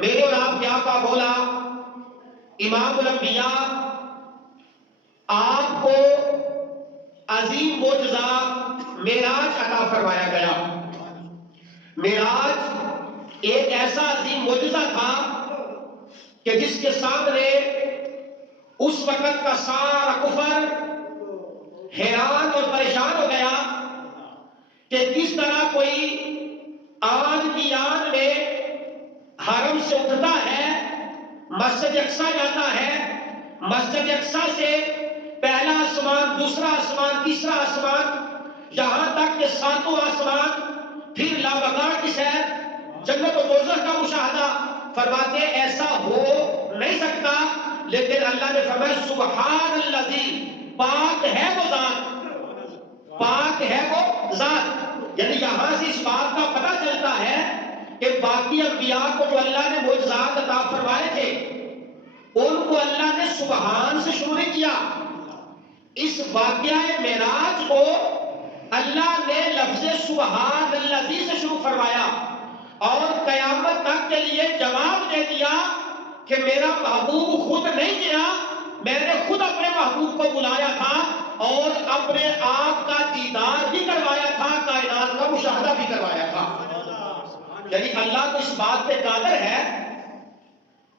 میرے اور آپ کے آقا مولا امام الانبیاء آپ کو عظیم معجزہ معراج عطا فرمایا گیا۔ معراج ایک ایسا عظیم معجزہ تھا کہ جس کے سامنے اس وقت کا سارا کفر حیران اور پریشان ہو گیا کہ کس طرح کوئی آن کی آن میں حرم سے اٹھتا ہے، مسجد اقصیٰ جاتا ہے، مسجد اقصیٰ سے پہلا آسمان، دوسرا آسمان، تیسرا آسمان، یہاں تک کہ ساتوں آسمان، پھر لابغاں کی سیر، جنت و دوزخ کا مشاہدہ۔ فرماتے ایسا ہو نہیں سکتا، لیکن اللہ نے فرمایا سبحان الذی، پاک ہے وہ ذات، پاک ہے وہ ذات۔ یعنی یہاں سے اس بات کا پتہ چلتا ہے کہ باقی انبیاء کو جو اللہ نے معجزات عطا فرمائے تھے ان کو اللہ نے سبحان سے شروع نہیں کیا، اس واقعہ معراج کو اللہ نے لفظ سبحان الذی سے شروع فرمایا اور قیامت تک کے لیے جواب دے دیا کہ میرا محبوب خود نہیں گیا، میں نے خود اپنے محبوب کو بلایا تھا اور اپنے آپ کا دیدار بھی کروایا تھا، کائنات کا مشاہدہ بھی کروایا تھا۔ یعنی اللہ تو اس بات پہ قادر ہے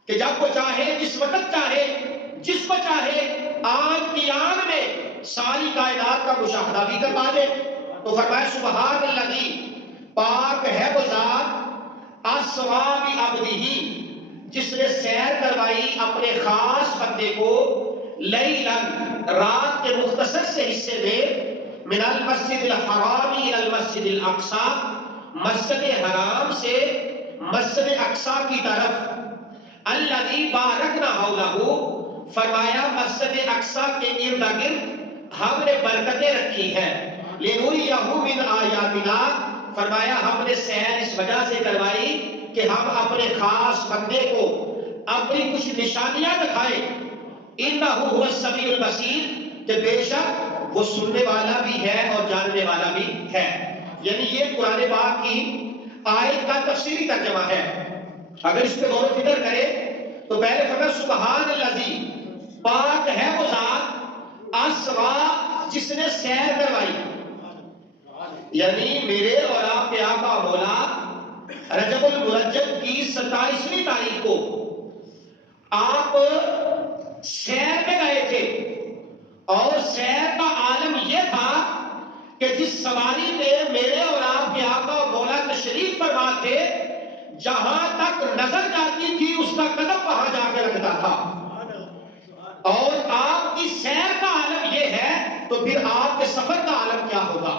کہ جب وہ چاہے، جس وقت چاہے، جس کو چاہے، آن کی آن میں ساری کائنات کا مشاہدہ بھی کروا دے۔ تو فرمایا سبحان الذی، پاک ہے وہ ذات، اسریٰ بعبدہ، جس نے سیر کروائی اپنے خاص بندے کو، لیلا، رات کے مختصر سے حصے میں، من المسجد الحرام الی المسجد الاقصیٰ، مسجد حرام سے مسجد اقصیٰ کی طرف، الذی بارکنا حولہ، فرمایا مسجد اقصیٰ کے ارد گرد ہم نے برکتیں رکھی ہیں، لنریہ من آیاتنا، فرمایا ہم نے سیر اس وجہ سے کروائی کہ ہم اپنے خاص بندے کو اپنی کچھ نشانیاں دکھائیں، انہ هو السمیع البصیر، کہ بے شک وہ سننے والا بھی ہے اور جاننے والا بھی ہے۔ یعنی یہ قرآن پاک کی آیت کا تفسیری ترجمہ ہے۔ اگر اس پہ غور و فکر کرے تو پہلے فرمایا سبحان الذی، پاک ہے وہ ذات، اسریٰ، جس نے سیر کروائی۔ یعنی میرے اور آپ کے آقا مولا رجب المرجب کی 27ویں تاریخ کو آپ سیر پہ گئے تھے، اور سیر کا عالم یہ تھا کہ جس سواری پہ میرے اور آپ کے آقا مولا تشریف فرما تھے، جہاں تک نظر جاتی تھی اس کا قدم وہاں جا کے رکھتا تھا، اور آپ کی سیر کا عالم یہ ہے تو پھر آپ کے سفر کا عالم کیا ہوگا؟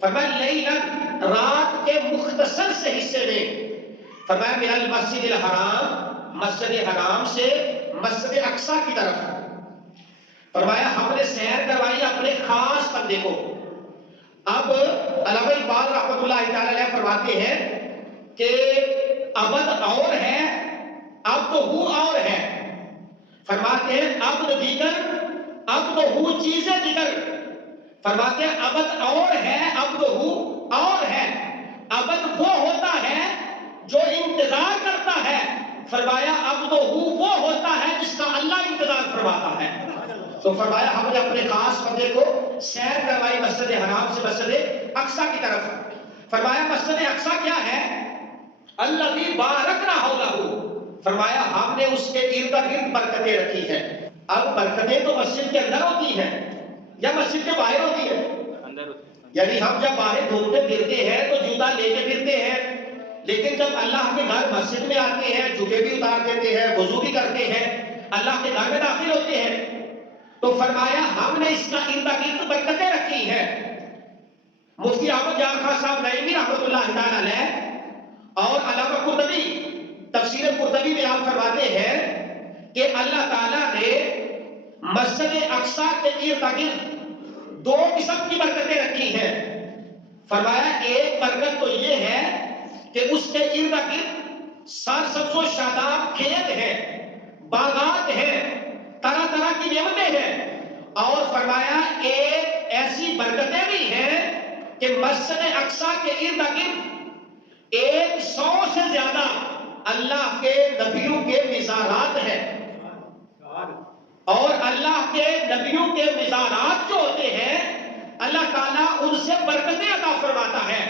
فرمایا لیلاً، رات کے مختصر سے حصے میں، فرمایا من المسجد الحرام، مسجد حرام سے مسجد اقصیٰ کی طرف، فرمایا ہم نے سیر کروائی اپنے خاص بندے کو۔ اب علامہ اقبال رحمۃ اللہ تعالی علیہ فرماتے ہیں کہ عبد اور ہے، عبد ہو اور ہے۔ فرماتے ہیں عبد دیگر، عبد ہو چیزیں دیگر۔ فرماتے ہیں عبد اور ہے، عبد ہو اور ہے۔ عبد وہ ہوتا ہے جو انتظار کرتا ہے، فرمایا عبد ہو وہ ہوتا ہے جس کا اللہ انتظار فرماتا ہے۔ تو فرمایا ہم نے اپنے خاص بندے کو سیر کروائی مسجد حرام سے مسجد اقصیٰ کی طرف۔ فرمایا مسجد اقصیٰ کیا ہے؟ الذی بارکنا حولہ، فرمایا ہم نے اس کے ارد گرد برکتیں رکھی ہیں۔ اب برکتیں تو مسجد کے اندر ہوتی ہیں یا مسجد کے باہر ہوتی ہیں؟ یعنی ہم جب باہر گھومتے پھرتے ہیں تو جوتا لے کے پھرتے ہیں، لیکن جب اللہ کے گھر مسجد میں آتے ہیں جوتے بھی اتار دیتے ہیں، وضو بھی کرتے ہیں، اللہ کے گھر میں داخل ہوتے ہیں، تو فرمایا ہم نے اس کا ارد گرد برکتیں رکھی ہیں۔ مفتی احمد جان خان صاحب نعیمی رحمۃ اللہ تعالی علیہ اور علامہ قرطبی تفسیر قرطبی میں آپ فرماتے ہیں کہ اللہ تعالیٰ نے مسجد اقصیٰ کے ارد گرد دو قسم کی برکتیں رکھی ہیں۔ فرمایا ایک برکت تو یہ ہے کہ اس کے ارد گرد سرسبز و شاداب کھیت ہیں، باغات ہیں، طرح طرح کی نعمتیں ہیں، اور فرمایا ایک ایسی برکتیں بھی ہیں کہ مسجد اقصیٰ کے ارد گرد 100 سے زیادہ اللہ کے نبیوں کے مزارات ہیں، اور اللہ کے نبیوں کے مزارات جو ہوتے ہیں اللہ تعالیٰ ان سے برکتیں عطا فرماتا ہے۔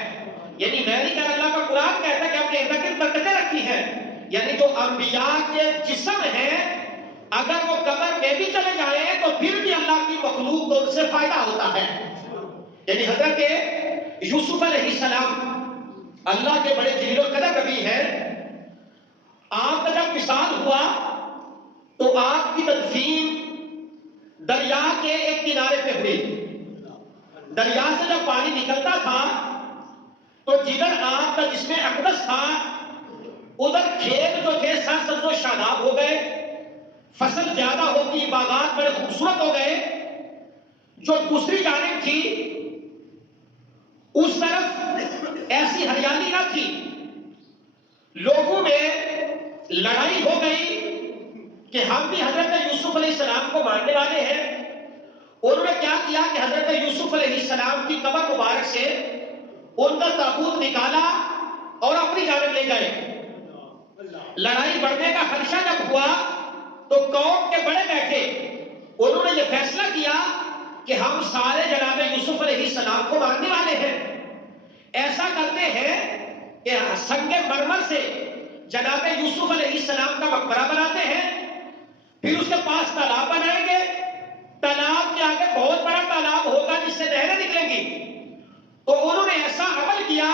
یعنی میں نہیں کہہ رہا، اللہ کا قرآن کہتا ہے کہ ہم نے ارد برکتیں رکھی ہیں، یعنی جو انبیاء کے جسم ہیں اگر وہ قبر میں بھی چلے جائیں تو پھر بھی اللہ کی مخلوق کو ان سے فائدہ ہوتا ہے۔ یعنی حضرت یوسف علیہ السلام اللہ کے بڑے جلیل القدر نبی ہیں، آپ کا جب وصال ہوا تو آپ کی تدفین دریا کے ایک کنارے پہ ہوئی۔ دریا سے جب پانی نکلتا تھا تو جدھر آپ کا جسم اقدس تھا ادھر کھیت جو تھے سرسبز و شاداب ہو گئے، فصل زیادہ ہو گئی، باغات بڑے خوبصورت ہو گئے۔ جو دوسری جانب تھی اس طرف ایسی ہریالی نہ تھی، لوگوں میں لڑائی ہو گئی کہ ہم بھی حضرت یوسف علیہ السلام کو ماننے والے ہیں۔ انہوں نے کیا کیا کہ حضرت یوسف علیہ السلام کی قبر مبارک سے ان کا تابوت نکالا اور اپنی جانب لے گئے۔ لڑائی بڑھنے کا خدشہ جب ہوا تو قوم کے بڑے بیٹھے، انہوں نے یہ فیصلہ کیا کہ ہم سارے جناب یوسف علیہ السلام کو ماننے والے ہیں۔ ایسا کرتے ہیں کہ سنگ مرمر سے جناب یوسف علیہ السلام کا مقبرہ بناتے ہیں، پھر اس کے پاس تالاب بنائیں گے، تالاب کے آگے بہت بڑا تالاب ہوگا جس سے نہریں نکلیں گی۔ تو انہوں نے ایسا عمل کیا،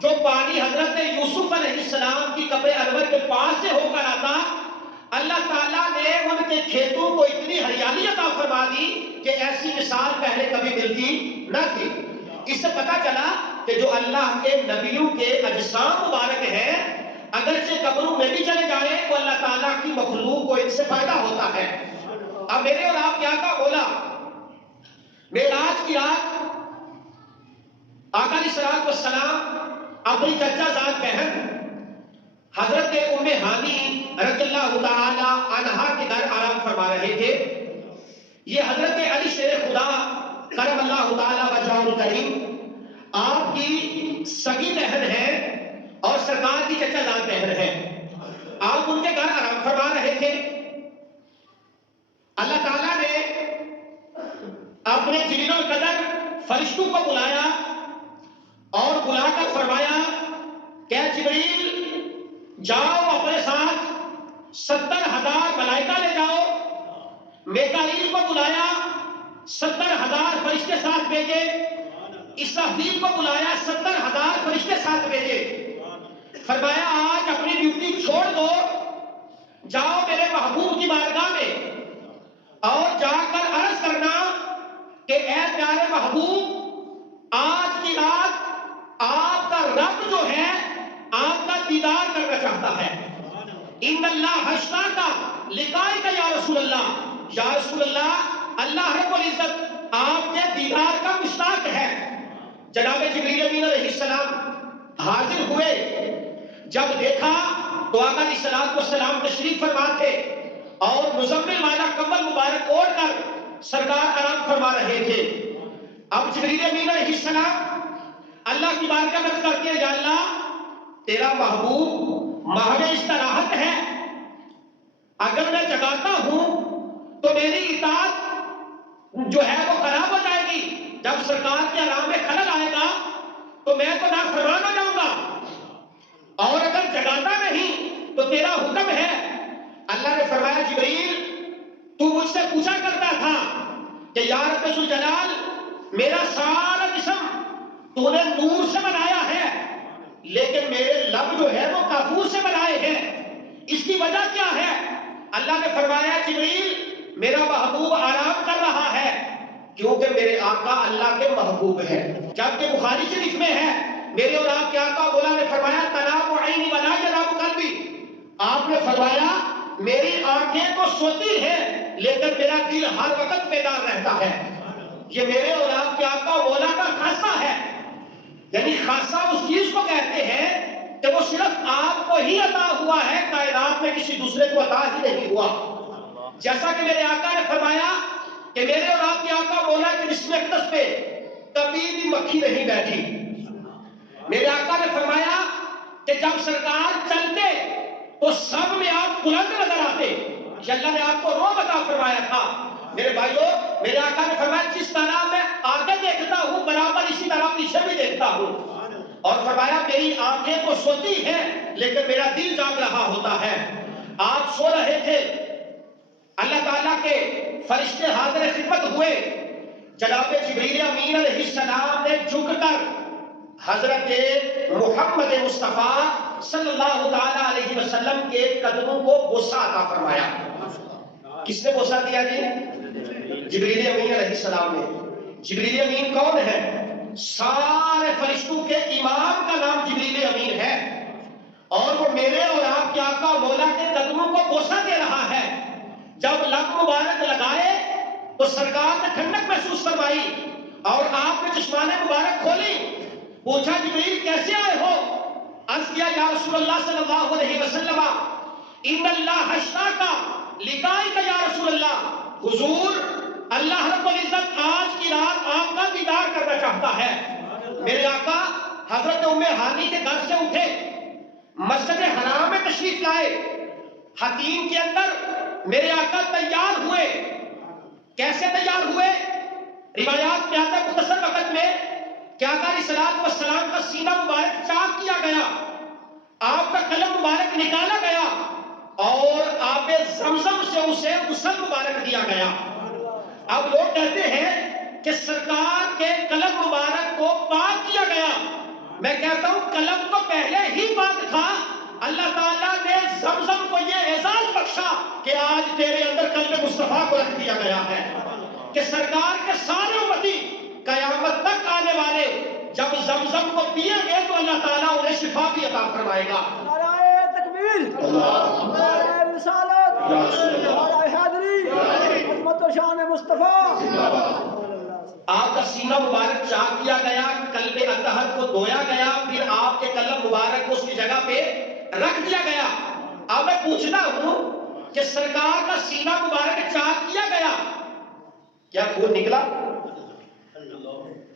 جو پانی حضرت یوسف علیہ السلام کی قبر انور کے پاس سے ہو کر آتا، اللہ تعالیٰ نے ان کے کھیتوں کو اتنی ہریالی عطا فرما دی کہ ایسی مثال پہلے کبھی ملتی نہ تھی۔ اس سے پتہ چلا کہ جو اللہ کے نبیوں کے اجسام مبارک ہیں اگرچہ قبروں میں بھی چلے جائیں تو اللہ تعالیٰ کی مخلوق کو ان سے فائدہ ہوتا ہے۔ اب میرے اور آپ کیا کا بولا، معراج کی رات آقا علیہ السلام اپنی چچا زاد بہن حضرت ام ہانی رضی اللہ تعالی عنہا کے گھر آرام فرما رہے تھے۔ یہ حضرت علی شیر خدا کرم اللہ تعالی وجہہ الکریم آپ کی سگی بہن ہے اور سرکار کی چچا زاد بہن ہے۔ آپ ان کے گھر آرام فرما رہے تھے۔ اللہ تعالیٰ نے اپنے جلیل القدر فرشتوں کو بلایا اور بلا کر فرمایا کہ جبریل جاؤ اپنے ساتھ 70,000 ملائکہ لے جاؤ۔ میکائیل کو بلایا 70,000 فرشتے ساتھ بھیجے، اسرافیل کو بلایا 70,000 فرشتے ساتھ بھیجے۔ فرمایا آج اپنی ڈیوٹی چھوڑ دو، جاؤ میرے محبوب کی بارگاہ میں اور جا کر عرض کرنا کہ اے پیارے محبوب، آج کی رات آپ کا رب جو ہے آپ کا دیدار کرنا چاہتا ہے۔ ان اللہ اشتاق لقائک یا رسول اللہ، یا رسول اللہ، اللہ رب العزت آپ کے دیدار کا مشتاق ہے۔ جناب جبریل امین علیہ السلام حاضر ہوئے، جب دیکھا تو آقا علیہ السلام تشریف فرما تھے اور مزمل والا کمبل مبارک اوڑھ کر سرکار آرام فرما رہے تھے۔ اب جبریل امین علیہ السلام اللہ کی بارگاہ میں عرض کرتے ہیں، یا اللہ تیرا محبوب محو استراحت ہے، اگر میں جگاتا ہوں تو میری اطاعت جو ہے وہ خراب ہو جائے گی، جب سرکار کے آرام میں خلل آئے گا تو میں تو نافرمان ہو جاؤں گا، اور اگر جگاتا نہیں تو تیرا حکم ہے۔ اللہ نے فرمایا جبریل تو مجھ سے پوچھا کرتا تھا کہ یا رب ذوالجلال میرا سارا جسم تو نے نور سے بنایا ہے لیکن میرے لب جو ہے وہ کافور سے بنائے ہیں، اس کی وجہ کیا ہے؟ اللہ نے فرمایا جبریل میرا محبوب آرام کر رہا ہے کیونکہ میرے آقا اللہ کے محبوب ہے۔ جبکہ بخاری شریف میں ہے میرے اور آپ کے آقا مولا نے فرمایا تنام عینی ولا ینام قلبی، آپ نے فرمایا میری آنکھیں تو سوتی ہیں لیکن میرا دل ہر وقت بیدار رہتا ہے۔ یہ میرے اور آپ کے آقا مولا کا خاصہ ہے، یعنی خاصہ اس چیز کو کہتے ہیں کہ وہ صرف آپ کو ہی عطا ہوا ہے، کائنات میں کسی دوسرے کو عطا ہی نہیں ہوا۔ جیسا کہ میرے آقا نے فرمایا کہ میرے اور آپ کے آقا مولا کے جسم اقدس پہ کبھی بھی مکھی نہیں بیٹھی۔ میرے آقا نے فرمایا کہ جب سرکار چلتے تو سب میں آپ بلند نظر آتے کہ اللہ نے آپ کو روب عطا فرمایا تھا۔ میرے بھائیو، میرے آقا نے فرمایا جس طرح میں آگے دیکھتا ہوں برابر اسی طرح پیچھے بھی دیکھتا ہوں، اور فرمایا میری آنکھیں تو سوتی ہیں لیکن میرا دل جاگ رہا ہوتا ہے۔ آپ سو رہے تھے، اللہ تعالیٰ کے فرشتے حاضر خدمت ہوئے، جناب جبریل امین علیہ السلام نے جھک کر حضرت محمد مصطفیٰ صلی اللہ تعالیٰ علیہ وسلم کے قدموں کو بوسہ عطا فرمایا۔ کس نے بوسہ دیا جی؟ جبریل امین علیہ السلام نے۔ جبریل امین کون ہے؟ سارے فرشتوں کے امام کا نام جبریل امین ہے، اور وہ میرے اور آپ کے آقا مولا کے قدموں کو بوسہ دے رہا ہے۔ جب لب مبارک لگائے تو سرکار نے ٹھنڈک محسوس فرمائی اور آپ نے چشمان مبارک کھولی، پوچھا جبریل کیسے آئے ہو؟ عرض کیا یا رسول اللہ صلی اللہ علیہ وسلم ان اللہ اشتاق لقائک یا رسول اللہ، حضور اللہ رب العزت آج کی رات آپ کا دیدار کرنا چاہتا ہے۔ میرے آقا حضرت ام ہانی کے گھر سے اٹھے، مسجد حرام میں تشریف لائے، حتیم کے اندر میرے آقا تیار ہوئے۔ کیسے تیار ہوئے؟ روایات میں آتا ہے مختصر وقت میں کہ آقا علیہ الصلوۃ والسلام کا سینہ مبارک چاک کیا گیا، آپ کا قلم مبارک نکالا گیا اور آب زمزم سے اسے غسل مبارک دیا گیا۔ اب لوگ کہتے ہیں کہ سرکار کے قلم مبارک کو پاک کیا گیا، میں کہتا ہوں قلم تو پہلے ہی پاک تھا، اللہ تعالیٰ نے زمزم کو یہ اعزاز بخشا کہ آج تیرے اندر قلب مصطفیٰ کو رکھ دیا گیا ہے کہ سرکار کے سارے امتی قیامت تک آنے والے جب زمزم کو پیئیں گے تو اللہ تعالیٰ انہیں شفا بھی عطا فرمائے گا۔ نعرہ تکبیر، نعرہ رسالت، نعرہ حیدری، عظمت و شان مصطفیٰ۔ آپ کا سینہ مبارک چاک کیا گیا، قلب اطہر کو دھویا گیا، پھر آپ کے قلم مبارک کو اس کی جگہ پہ رکھ دیا گیا۔ اب میں پوچھتا ہوں کہ سرکار کا سینہ مبارک چاک کیا گیا، کیا خون نکلا؟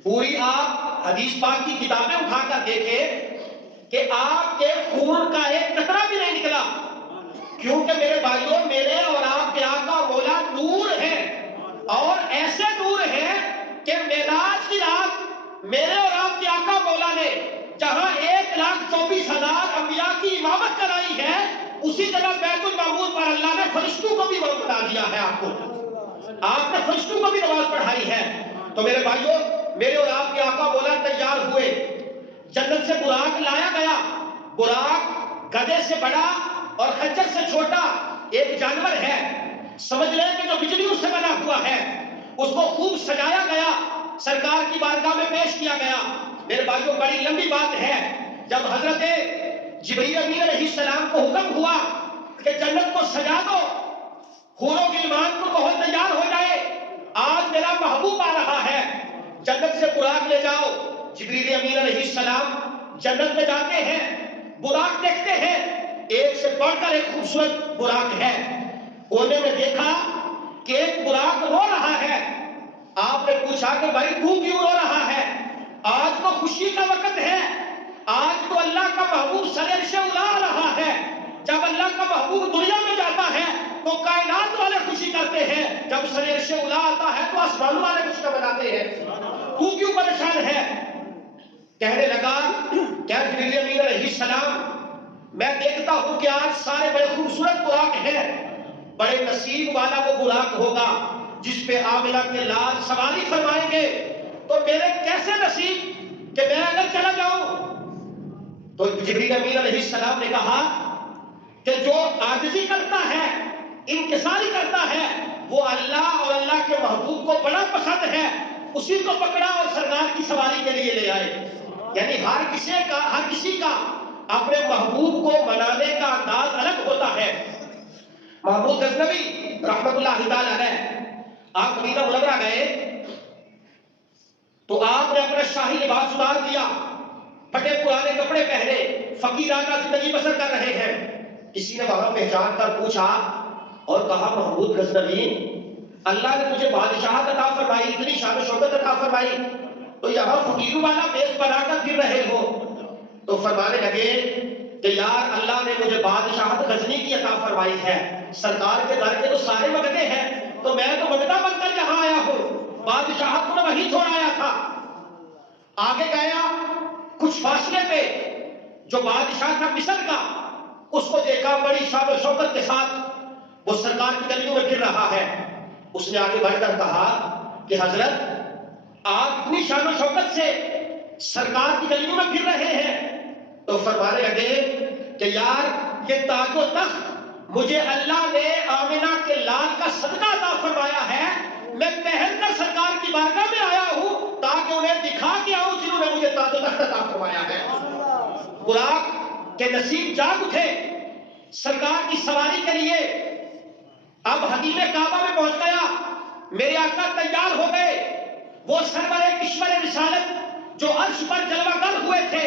پوری آپ حدیث پاک کی کتابیں اٹھا کر دیکھیں کہ آپ کے خون کا ایک قطرہ بھی نہیں نکلا، کیونکہ میرے بھائیوں میرے اور آپ کے آقا مولا نور ہیں، اور ایسے نور ہیں کہ معراج کی رات میرے اور آپ کے آقا مولا نے جہاں 1,24,000 انبیاء کی امامت کرائی ہے، اسی جگہ بیت المعمور پر اللہ نے فرشتوں کو بھی امام بنا دیا ہے۔ آپ نے فرشتوں کو بھی نماز پڑھائی ہے۔ تو میرے بھائیوں میرے اور آپ کے آقا مولا تیار ہوئے، جنت سے براق لایا گیا۔ براق گدھے سے بڑا اور خچر سے چھوٹا ایک جانور ہے، سمجھ لیں کہ جو بجلی اس سے بنا ہوا ہے، اس کو خوب سجایا گیا، سرکار کی بارگاہ میں پیش کیا گیا۔ میرے بھائیوں بڑی لمبی بات ہے، جب حضرت جبریل امین علیہ السلام کو حکم ہوا کہ جنت کو سجا دو، حوروں کے ایمان کو کہو تیار ہو جائے، آج میرا محبوب آ رہا ہے، جنت سے براق لے جاؤ۔ جبریل امین علیہ السلام جنت میں جاتے ہیں، براق دیکھتے ہیں، ایک سے بڑھ کر ایک خوبصورت براق ہے۔ کونے میں دیکھا کہ ایک براق رو رہا ہے۔ آپ نے پوچھا کہ بھائی تو کیوں رو رہا ہے؟ آج تو خوشی کا وقت ہے، آج تو اللہ کا محبوب سر عرش اولی آ رہا ہے۔ جب اللہ کا محبوب دنیا میں جاتا ہے تو کائنات والے خوشی کرتے ہیں، جب سر عرش اولی آتا ہے تو آسمان والے خوشی مناتے ہیں، تو کیوں پریشان ہے؟ کہنے لگا کیا جبریل امین علیہ السلام میں دیکھتا ہوں کہ آج سارے بڑے خوبصورت براق ہیں، بڑے نصیب والا وہ براق ہوگا جس پہ آمنہ کے لال سواری فرمائیں گے، تو میرے کیسے نصیب کہ میں اگر چلا جاؤں۔ تو جبریل امین علیہ السلام نے کہا کہ جو عاجزی کرتا ہے، انکساری کرتا ہے، وہ اللہ اور اللہ کے محبوب کو بڑا پسند ہے، اسی کو پکڑا اور سرکار کی سواری کے لیے لے آئے۔ یعنی ہر کسی کا اپنے محبوب کو منانے کا انداز الگ ہوتا ہے۔ محمود غزنوی رحمت اللہ تعالی علیہ آپ مدینہ منورہ گئے تو آپ نے اپنا شاہی لباس اتار دیا، پھٹے پرانے کپڑے پہنے، فقیرانہ زندگی بسر کر رہے ہیں۔ کسی نے وہاں پہچان کر پوچھا اور کہا محمود غزنوی اللہ نے تجھے بادشاہت عطا فرمائی، اتنی شان و شوکت عطا فرمائی، تو یہاں فقیروں والا بیس بنا کر پھر رہے ہو؟ تو فرمانے لگے کہ کہ یار اللہ نے مجھے بادشاہت غزنی کی عطا فرمائی ہے، سرکار کے در کے تو سارے منگتے ہیں، تو میں تو منگتا بن کر یہاں آیا ہوں، بادشاہت کو میں وہیں چھوڑ آیا تھا۔ آگے گیا، کچھ فاصلے پہ جو بادشاہ تھا مصر کا، اس کو دیکھا بڑی شان و شوکت کے ساتھ وہ سرکار کی گلیوں میں پھر رہا ہے۔ اس نے آگے بڑھ کر کہا کہ حضرت آپ اتنی شان و شوکت سے سرکار کی گلیوں میں پھر رہے ہیں، تو فرمانے لگے کہ یار یہ تاج و تخت مجھے اللہ نے آمنہ کے لال کا صدقہ عطا فرمایا ہے، میں پہن کر سرکار کی بارگاہ میں آیا ہوں تاکہ انہیں دکھا کے آؤں جنہوں نے مجھے تاج و تخت عطا فرمایا ہے۔ براق کے نصیب جاگ اٹھے سرکار کی سواری کے لیے۔ اب حدیم کعبہ میں پہنچ گیا، میرے آقا تیار ہو گئے، وہ سرور کشور رسالت جو عرش پر جلوہ گر ہوئے تھے،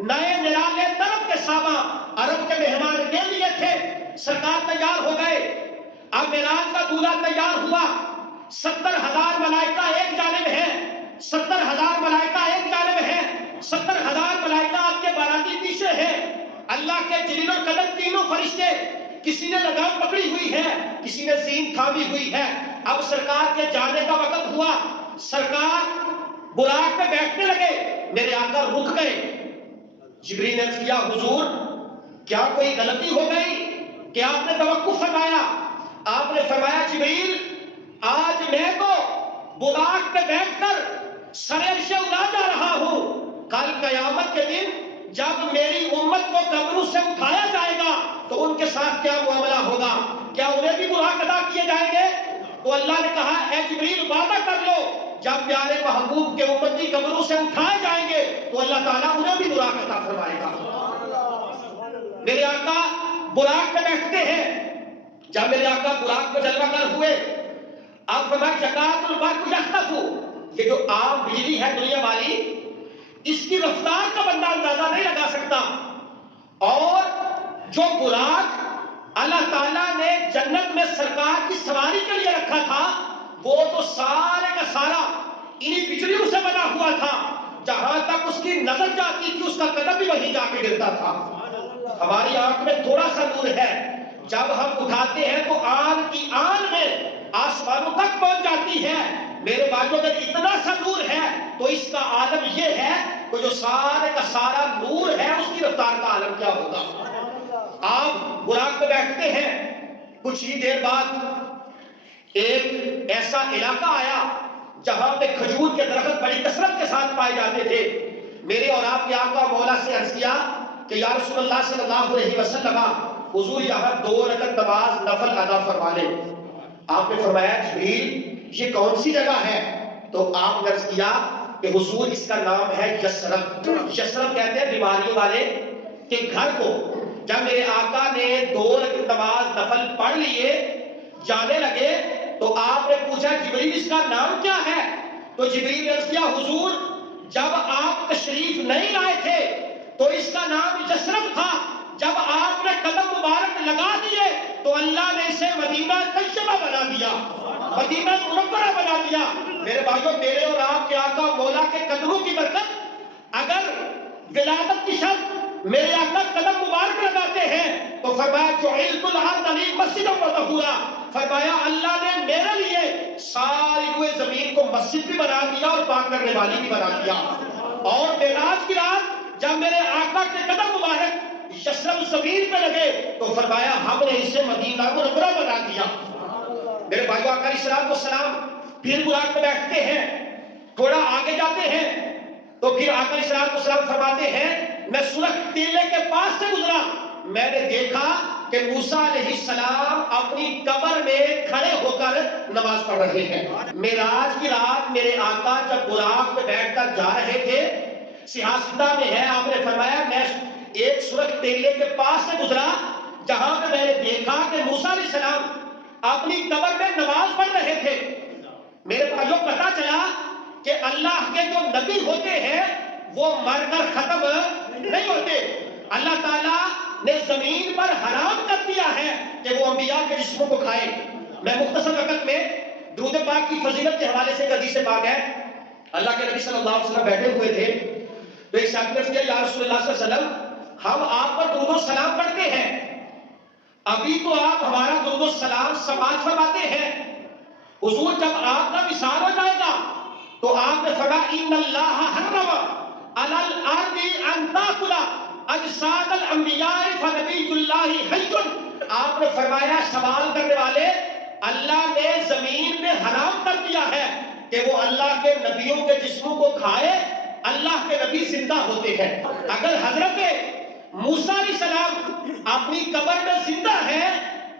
نئے نرالے طرف کے صحابہ عرب کے مہمان کے لیے تھے، سرکار تیار ہو گئے۔ اب معراج کا دولہا تیار ہوا، 70,000 ملائکہ ایک جانب ہے، 70,000 ملائکہ ایک جانب ہے، 70,000 ملائکہ آپ کے باراتی پیچھے ہیں۔ اللہ کے جلیل القدر تینوں فرشتے، کسی نے لگام پکڑی ہوئی ہے، کسی نے زین تھامی ہوئی ہے۔ اب سرکار کے جانے کا وقت ہوا، سرکار براق پہ بیٹھنے لگے، میرے آقا رک گئے۔ جبریل نے کیا حضور کیا کوئی غلطی ہو گئی کہ آپ نے توقف فرمایا؟ آپ نے فرمایا جبریل آج میں تو براق پہ بیٹھ کر سر عرش اولا جا رہا ہوں، کل قیامت کے دن جب میری امت کو قبروں سے اٹھایا جائے گا تو ان کے ساتھ کیا معاملہ ہوگا؟ کیا انہیں بھی براق ادا کیے جائیں گے؟ تو اللہ نے کہا اے جبریل وعدہ کر لو جب پیارے محبوب کے امتی قبروں سے اٹھائے جائیں گے تو اللہ تعالیٰ انہیں بھی براق عطا فرمائے گا۔ میرے آقا براق پہ بیٹھتے ہیں، جب میرے آقا براق پہ جلوہ گر ہوئے، اب فرمایا زکات البرق یختف، یہ جو عام بجلی ہے دنیا والی، اس کی رفتار کا بندہ اندازہ نہیں لگا سکتا، اور جو براق اللہ تعالیٰ نے جنت میں سرکار کی سواری کے لیے رکھا تھا وہ تو سارے کا سارا انہی بجلیوں سے بنا ہوا تھا، جہاں تک اس کی نظر جاتی تھی اس کا قدم بھی وہیں جا کے گرتا تھا۔ ہماری آنکھ میں تھوڑا سا نور ہے، جب ہم اٹھاتے ہیں تو آن کی آن میں آسمانوں تک پہنچ جاتی ہے۔ میرے بھائیو اگر اتنا سا نور ہے تو اس کا عالم یہ ہے کہ جو سارے کا سارا نور ہے اس کی رفتار کا عالم کیا ہوگا۔ آپ براق پہ بیٹھتے ہیں، کچھ ہی دیر بعد ایک ایسا علاقہ آیا جہاں پہ کھجور کے درخت بڑی کثرت کے ساتھ پائے جاتے تھے۔ میرے اور آپ کے آقا مولا سے عرض کیا کہ یا رسول اللہ صلی اللہ علیہ وسلم حضور یہاں 2 رکعت نماز نفل ادا فرما لیں۔ آپ نے فرمایا جبریل یہ کون سی جگہ ہے؟ تو آپ نے عرض کیا کہ حضور اس کا نام ہے یثرب۔ یثرب کہتے ہیں بیماریوں والے کے گھر کو۔ جب میرے آقا نے 2 رکعت نماز نفل پڑھ لیے جانے لگے تو آپ نے پوچھا جبریل اس کا نام کیا ہے؟ تو جبریل نے عرض کیا حضور جب آپ تشریف نہیں لائے تھے تو اس کا نام یثرب تھا، جب آپ نے قدم مبارک لگا دیے تو اللہ نے اسے مدینہ طیبہ بنا دیا، مدینہ منورہ بنا دیا۔ میرے بھائیو میرے اور آپ کے آقا مولا کے قدموں کی برکت، اگر ولادت کی شرط میرے آقا قدم مبارک لگاتے ہیں تو فرمایا جعلت الارض لی مسجدا وطہورا، فرمایا اللہ نے میرے لیے ساری روئے زمین کو مسجد بھی بنا دیا اور پاک کرنے والی بھی بنا دیا۔ اور معراج کی رات جب میرے آقا کے قدم مبارک یثرب زمین پہ لگے تو فرمایا ہم نے اسے مدینہ منورہ بنا دیا۔ میرے بھائیو آقا علیہ الصلوۃ والسلام پھر براق پہ بیٹھتے ہیں، تھوڑا آگے جاتے ہیں تو پھر آقا علیہ الصلوۃ والسلام فرماتے ہیں میں سرخ ٹیلے کے پاس سے گزرا، میں نے دیکھا کہ موسیٰ علیہ السلام اپنی قبر میں کھڑے ہو کر نماز پڑھ رہے ہیں۔ معراج کی رات میرے آقا جب براق پہ بیٹھ کر جا رہے تھے، سیاستہ میں ہے، آپ نے فرمایا میں ایک سرخ ٹیلے کے پاس سے گزرا جہاں پہ میں نے دیکھا کہ موسیٰ علیہ السلام اپنی قبر میں نماز پڑھ رہے تھے۔ میرے بھائیوں پتا چلا کہ اللہ کے جو نبی ہوتے ہیں وہ مر کر ختم نہیں ہوتے، اللہ تعالیٰ نے زمین پر حرام کر دیا ہے کہ وہ انبیاء کے جسموں کو کھائے۔ میں مختصر وقت میں درود پاک کی فضیلت کے حوالے سے حدیث پاک ہے، اللہ کے نبی صلی اللہ علیہ وسلم بیٹھے ہوئے تھے تو ایک صحابی نے کہا یا رسول اللہ صلی اللہ علیہ وسلم ہم آپ پر درود و سلام پڑھتے ہیں، ابھی تو آپ ہمارا درود و سلام سماعت فرماتے ہیں۔ حضور جب آپ کا وصال ہو جائے گا تو آپ نے فرمایا ان اللہ حرم علی الارض ان تاکل اجساد الانبیاء فنبی اللہ حی۔ آپ نے فرمایا سوال کرنے والے، اللہ نے زمین میں حرام کر دیا ہے کہ وہ اللہ کے نبیوں کے جسموں کو کھائے، اللہ کے نبی زندہ ہوتے ہیں۔ اگر حضرت موسیٰ علیہ السلام اپنی قبر میں زندہ ہے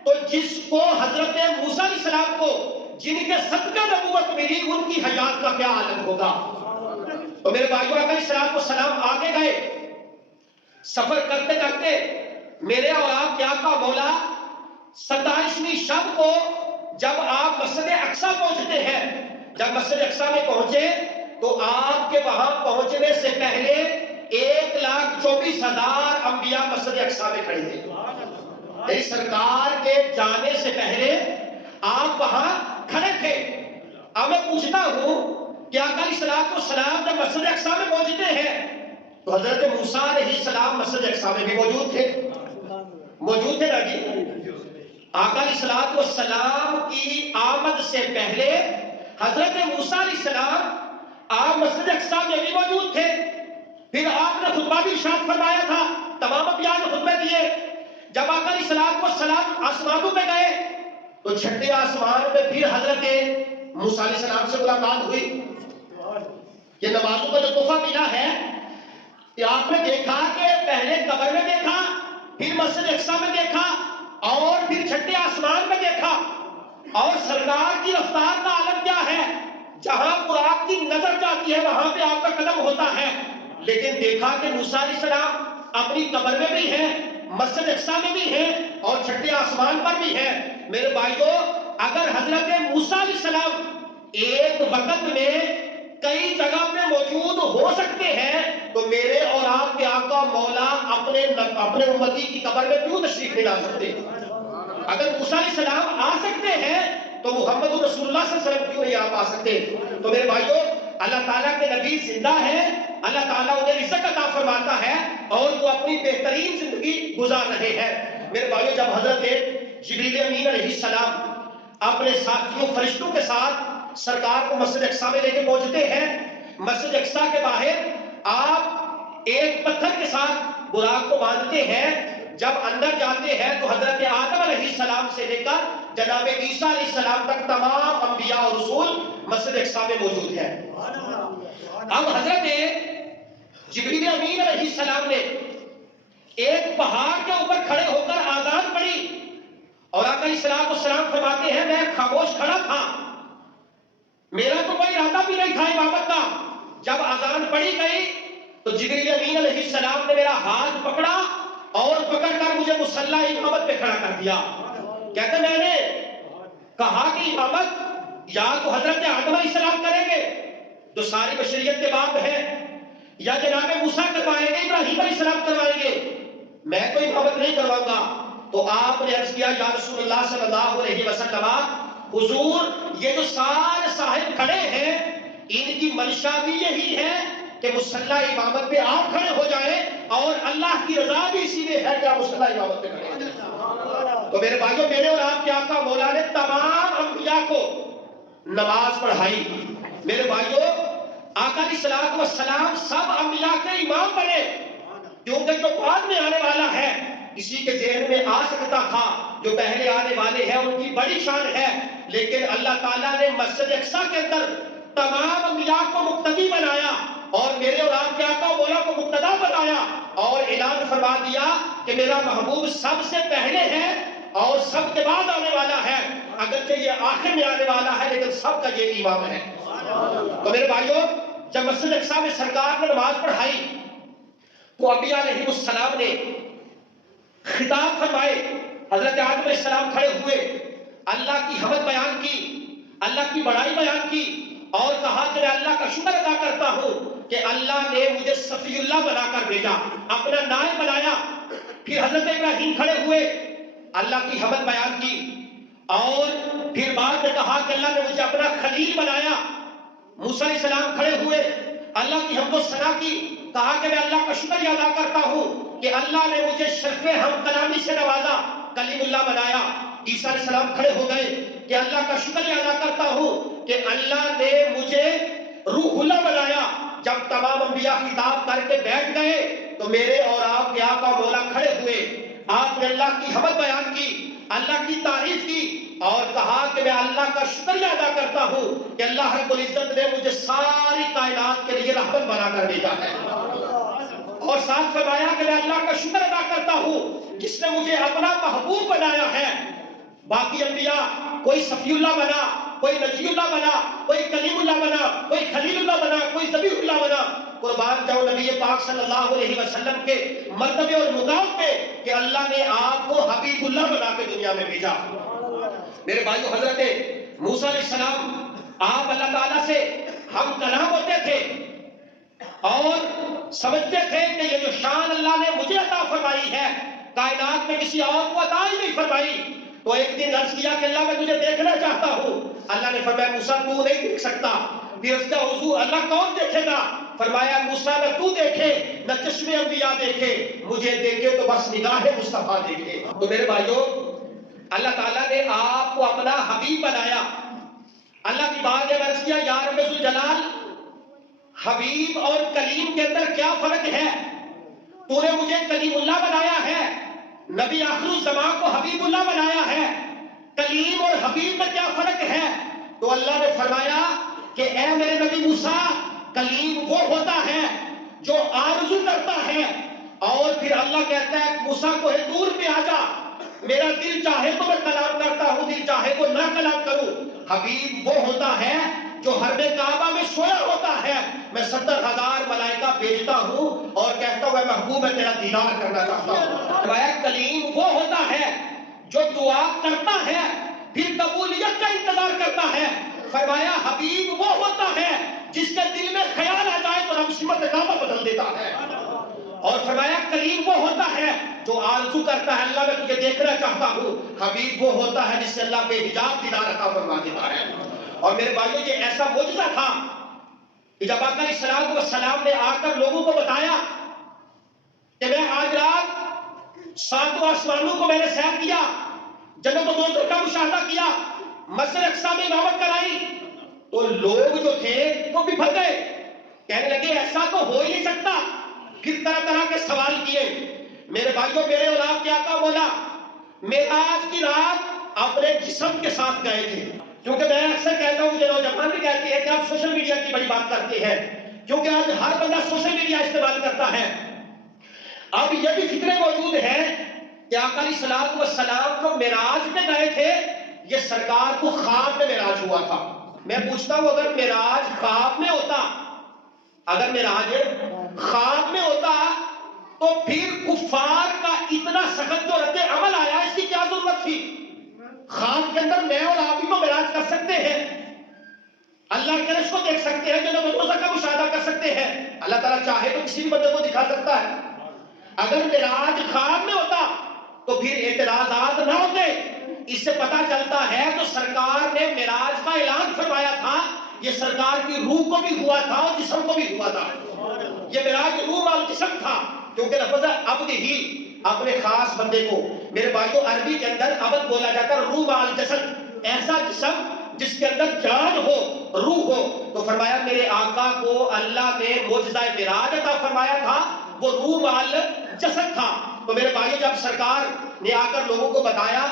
تو جس کو حضرت موسیٰ علیہ السلام کو جن کے صدقہ نبوت ملی ان کی حیات کا کیا عالم ہوگا۔ تو میرے بھائیو آقا علیہ السلام آگے گئے، سفر کرتے کرتے میرے اور آپ کے آقا مولا 27ویں شب کو جب آپ مسجد اقصیٰ پہنچتے ہیں، جب مسجد اقصیٰ میں پہنچے تو آپ کے وہاں پہنچنے سے پہلے 1,24,000 انبیاء مسجد اقصیٰ میں کھڑے تھے۔ یعنی سرکار کے جانے سے پہلے آپ وہاں کھڑے تھے۔ اب میں پوچھتا ہوں کہ آقا علیہ السلام جب مسجد اقصیٰ میں پہنچتے ہیں تو حضرت موسیٰ علیہ السلام مسجد اقصیٰ میں بھی موجود تھے، موجود تھے نا جی؟ آقا علیہ السلام کی آمد سے پہلے حضرت موسیٰ علیہ السلام آپ مسجد اقصیٰ میں بھی موجود تھے۔ پھر آپ نے خطبہ بھی ارشاد فرمایا تھا، تمام انبیاء نے خطبے دیے۔ جب آقا علیہ السلام آسمانوں پہ گئے تو چھٹے آسمان میں پھر حضرت موسیٰ علیہ السلام سے ملاقات ہوئی۔ یہ نمازوں کا جو تحفہ ملا ہے کہ آپ نے دیکھا کہ پہلے قبر میں دیکھا، پھر مسجد اقصیٰ میں دیکھا اور پھر چھٹے آسمان میں دیکھا۔ اور سرکار کی رفتار کا عالم کیا ہے، جہاں پر آپ کی نظر جاتی ہے وہاں پہ آپ کا قدم ہوتا ہے۔ لیکن دیکھا کہ موسیٰ علیہ السلام اپنی قبر میں بھی ہیں، مسجد اقصیٰ میں بھی ہیں اور چھٹے آسمان پر بھی ہیں۔ میرے بھائیو اگر حضرت موسیٰ علیہ السلام ایک وقت میں کئی جگہ پہ موجود ہو سکتے ہیں تو میرے اور آپ کے آقا مولا اپنے امتی کی قبر میں کیوں تشریف نہیں لا سکتے؟ اگر موسیٰ علیہ السلام آ سکتے ہیں تو محمد رسول اللہ صلی اللہ علیہ وسلم کیوں نہیں آپ آ سکتے؟ تو میرے بھائیو اللہ تعالیٰ کے نبی زندہ ہیں، اللہ تعالیٰ انہیں رزق عطا فرماتا ہے اور وہ اپنی بہترین زندگی گزار رہے ہیں۔ میرے بھائیو جب حضرت جبریل امین علیہ السلام اپنے ساتھیوں فرشتوں کے ساتھ سرکار کو مسجد اقصیٰ میں لے کے پہنچتے ہیں، مسجد اقصیٰ کے باہر آپ ایک پتھر کے ساتھ براق کو باندھتے ہیں۔ جب اندر جاتے ہیں تو حضرت آدم علیہ السلام سے لے کر جناب عیسیٰ علیہ السلام تک تمام انبیاء اور رسول مسجد اقصیٰ میں موجود ہیں۔ اب حضرت جبریل امین علیہ السلام نے ایک پہاڑ کے اوپر کھڑے ہو کر آذان پڑھی اور آقا علیہ السلام فرماتے ہیں میں خاموش کھڑا تھا، میرا تو کوئی ارادہ بھی نہیں تھا امامت کا۔ جب آذان پڑھی گئی تو جبریل امین علیہ السلام نے میرا ہاتھ پکڑا اور پکڑ کر مجھے مصلی امامت پہ کھڑا کر دیا۔ کہتے میں نے کہا کہ امامت یا تو حضرت آدم علیہ السلام کریں گے جو ساری بشریت کے باپ ہیں، یا جناب موسیٰ کروائیں گے، ابراہیم علیہ السلام کروائیں گے، میں کوئی امامت نہیں کرواؤں گا۔ تو آپ نے عرض کیا یا رسول اللہ صلی اللہ علیہ وسلم حضور یہ جو سارے صاحب کھڑے ہیں ان کی منشا بھی یہی ہے کہ مصلی امامت پہ آپ کھڑے ہو جائیں اور اللہ کی رضا بھی اسی میں ہے کہ آپ مصلی امامت پہ کھڑے ہو جائیں۔ تو میرے بھائیوں میرے اور آپ کے آقا مولا نے تمام انبیاء کو نماز پڑھائی۔ میرے بھائیوں آقا علیہ السلام سب انبیاء کے امام بنے، کیونکہ جو بعد میں آنے والا ہے کسی کے ذہن میں آ سکتا تھا جو پہلے آنے والے ہیں ان کی بڑی شان ہے، لیکن اللہ تعالیٰ نے مسجد اقصیٰ کے اندر تمام انبیاء کو مقتدی بنایا اور میرے اور آپ کے آقا مولا کو مقتدا بنایا اور اعلان فرما دیا کہ میرا محبوب سب سے پہلے ہے اور سب کے بعد آنے والا ہے، اگرچہ یہ آخر میں آنے والا ہے لیکن سب کا یہ امام ہے۔ تو میرے بھائیوں جب مسجد اقصیٰ میں سرکار نے نماز پڑھائی تو انبیاء علیہ السلام نے خطاب فرمائے، حضرت آدم علیہ السلام کھڑے ہوئے، اللہ کی حمد بیان کی، اللہ کی بڑائی بیان کی اور کہا کہ میں اللہ کا شکر ادا کرتا ہوں کہ اللہ نے مجھے صفی اللہ بنا کر بھیجا، اپنا نائب بنایا۔ پھر حضرت ابراہیم کھڑے ہوئے، اللہ کی حمد بیان کی اور پھر بعد میں کہا کہ اللہ نے مجھے اپنا خلیل بنایا۔ موسیٰ علیہ السلام کھڑے ہوئے، اللہ کی حمد و ثنا کی کہا کہ میں اللہ کا شکریہ ادا کرتا ہوں کہ اللہ نے مجھے شرف ہم کلامی سے نوازا، کلیم اللہ بنایا۔ عیسیٰ علیہ السلام کھڑے ہو گئے کہ اللہ کا شکریہ ادا کرتا ہوں کہ اللہ نے مجھے روح اللہ بنایا۔ جب تمام انبیاء خطاب کر کے بیٹھ گئے تو میرے اور آپ کے آقا مولا کھڑے ہوئے، آپ نے اللہ کی حمد بیان کی، اللہ کی تعریف کی اور کہا کہ میں اللہ کا شکریہ ادا کرتا ہوں کہ اللہ رب العزت نے مجھے ساری کائنات کے لیے رحمت بنا کر بھیجا ہے۔ اور ساتھ فرمایا کہ میں اللہ کا شکر ادا کرتا ہوں جس نے مجھے اپنا محبوب بنایا ہے۔ باقی انبیاء کوئی صفی اللہ بنا، کوئی نجی اللہ بنا، کوئی کلیم اللہ بنا، کوئی خلیل اللہ بنا، کوئی ذبیح اللہ بنا۔ قربان جاؤ نبی پاک صلی اللہ علیہ وسلم کے مرتبے اور مقام پہ کہ اللہ نے آپ کو حبیب اللہ بنا کے دنیا میں بھیجا۔ میرے بھائیو، حضرت موسیٰ علیہ السلام آپ اللہ تعالیٰ سے ہم کلام ہوتے تھے اور سمجھتے تھے کہ یہ جو شان اللہ نے مجھے عطا فرمائی ہے کائنات میں کسی اور کو عطا ہی نہیں فرمائی۔ تو ایک دن عرض کیا کہ اللہ میں تجھے دیکھنا چاہتا ہوں۔ اللہ نے فرمایا موسیٰ تو نہیں دیکھ سکتا۔ پھر اس کا حضور اللہ کون دیکھے گا؟ فرمایا موسیٰ نہ تو دیکھے نہ چشم انبیاء دیکھے، مجھے دیکھے تو بس نگاہ مصطفیٰ دیکھے۔ تو میرے بھائیو، اللہ تعالیٰ نے آپ کو اپنا حبیب بنایا۔ اللہ کی بات ہے، عرض کیا یا رب ذوالجلال، حبیب اور کلیم کے اندر کیا فرق ہے؟ تو نے مجھے کلیم اللہ بنایا ہے، نبی آخر الزمان کو حبیب اللہ بنایا ہے، کلیم اور حبیب میں کیا فرق ہے؟ تو اللہ نے فرمایا کہ اے میرے نبی موسیٰ، کلیم وہ ہوتا ہے جو آرزو کرتا ہے، اور پھر اللہ کہتا ہے موسیٰ کو دور پہ آ جا، میرا دل چاہے تو میں کلام کرتا ہوں، دل چاہے تو نہ کلام کروں۔ حبیب وہ ہوتا ہے جو حرم کعبہ میں سویا ہوتا ہے، میں 70,000 ملائکہ بھیجتا ہوں اور کہتا ہوں اے محبوب میں تیرا دیدار کرنا چاہتا ہوں۔ فرمایا کلیم وہ ہوتا ہے جو دعا کرتا ہے پھر قبولیت کا انتظار کرتا ہے۔ فرمایا حبیب وہ ہوتا ہے جس کے دل میں خیال آ جائے تو رب سمت نامہ بدل دیتا ہے۔ اور فرمایا کلیم وہ ہوتا ہے جو آرزو کرتا ہے اللہ میں تجھے دیکھنا چاہتا ہوں۔ حبیب وہ ہوتا ہے جس سے اللہ بے حجاب دیدار عطا فرما دیتا ہے۔ اور میرے بھائیو، یہ ایسا معجزہ تھا کہ جب آقا علیہ السلام نے آ کر لوگوں کو بتایا کہ میں آج رات 7 آسمانوں کو میں نے سیر کیا، جنت و دوزخ کا مشاہدہ کیا، مسجد اقصی میں امامت کرائی، تو لوگ جو تھے وہ بفر گئے، کہنے لگے ایسا تو ہو ہی نہیں سکتا۔ پھر طرح طرح کے سوال کیے۔ میرے بھائیوں، میرے اور آپ کے آقا مولا معراج کی رات اپنے جسم کے ساتھ گئے تھے۔ کیونکہ میں اکثر کہتا ہوں، مجھے نوجوان بھی کہتے ہیں کہ آپ سوشل میڈیا کی بڑی بات کرتے ہیں، کیونکہ آج ہر بندہ سوشل میڈیا استعمال کرتا ہے۔ اب یہ بھی فکرے موجود ہیں کہ آقا علیہ السلام کو معراج میں گئے تھے، یہ سرکار کو خواب میں معراج ہوا تھا۔ میں پوچھتا ہوں اگر معراج خواب میں ہوتا، اگر معراج خواب میں ہوتا تو پھر کفار کا اتنا سخت جو رد عمل آیا اس کی کیا ضرورت تھی؟ خواب کے اندر میں اور آپ بھی تو معراج کر سکتے ہیں، اللہ کے رشک کو دیکھ سکتے ہیں، جنت و دوزخ کا مشاہدہ کر سکتے ہیں۔ اللہ تعالیٰ چاہے تو کسی بھی بندے کو دکھا سکتا ہے۔ اگر معراج خواب میں ہوتا تو پھر اعتراضات نہ ہوتے۔ اس سے پتہ چلتا ہے تو سرکار نے معراج کا اعلان فرمایا تھا، یہ سرکار کی روح کو بھی ہوا تھا اور جسم کو بھی ہوا تھا۔ یہ معراج روح اور جسم تھا، کیونکہ لفظ عبد ہی اپنے خاص بندے کو، میرے بھائیوں عربی کے اندر عبد بولا جاتا ہے، روح مال جسد، ایسا جسم جس کے اندر جان ہو، روح ہو۔ تو فرمایا میرے آقا کو اللہ نے معجزہ معراج عطا فرمایا تھا، وہ روح مال جسد تھا۔ تو میرے بھائیوں جب سرکار نے آ کر لوگوں کو بتایا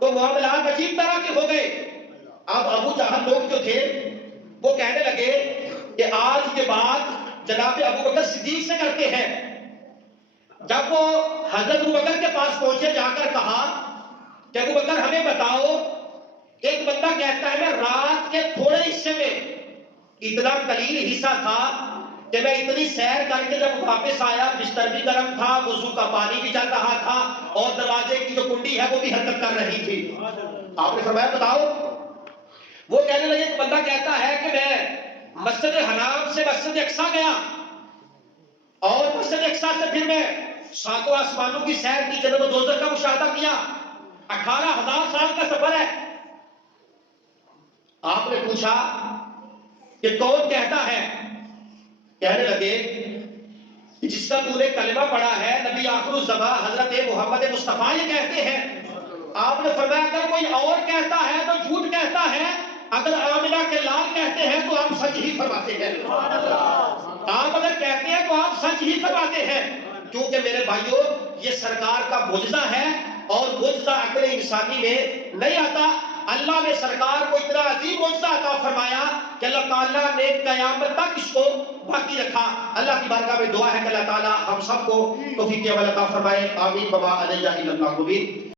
تو معاملات عجیب طرح کے ہو گئے۔ اب ابو جہل لوگ جو تھے وہ کہنے لگے کہ آج یہ بات جناب ابو بکر صدیق سے کرتے ہیں۔ جب وہ حضرت ابو بکر کے پاس پہنچے، جا کر کہا کہ ابو بکر ہمیں بتاؤ، ایک بندہ کہتا ہے میں رات کے تھوڑے حصے میں، اتنا قلیل حصہ تھا کہ میں اتنی سیر کر کے جب واپس آیا بستر بھی گرم تھا، وضو کا پانی بھی چل رہا تھا اور دروازے کی جو کنڈی ہے وہ بھی حرکت کر رہی تھی۔ آپ نے فرمایا بتاؤ۔ وہ کہنے لگے، ایک بندہ کہتا ہے کہ میں مسجد حرام سے مسجد اقصی گیا اور مسجد اقصی سے پھر میں 7 آسمانوں کی سیر کی، جنت و دوزخ کا مشاہدہ کیا، 18,000 سال کا سفر ہے۔ آپ نے پوچھا کہ کون کہتا ہے؟ کہنے لگے جس کا تو نے کلمہ پڑھا ہے، نبی آخر الزمان حضرت محمد مصطفیٰ یہ کہتے ہیں، آپ نے فرمایا اگر کوئی اور کہتا ہے تو جھوٹ کہتا ہے، اگر آمنہ کے لال کہتے ہیں تو آپ سچ ہی فرماتے ہیں۔ آپ اگر کہتے ہیں تو آپ سچ ہی فرماتے ہیں، کیونکہ میرے بھائیوں یہ سرکار کا معجزہ ہے، اور معجزہ عقل انسانی میں نہیں آتا۔ اللہ نے سرکار کو اتنا عظیم معجزہ عطا فرمایا کہ اللہ تعالیٰ نے قیامت تک اس کو باقی رکھا۔ اللہ کی بارگاہ میں دعا ہے کہ اللہ تعالیٰ ہم سب کو توفیق عمل عطا فرمائے، آمین۔ وما علیہ الا البلاغ المبین۔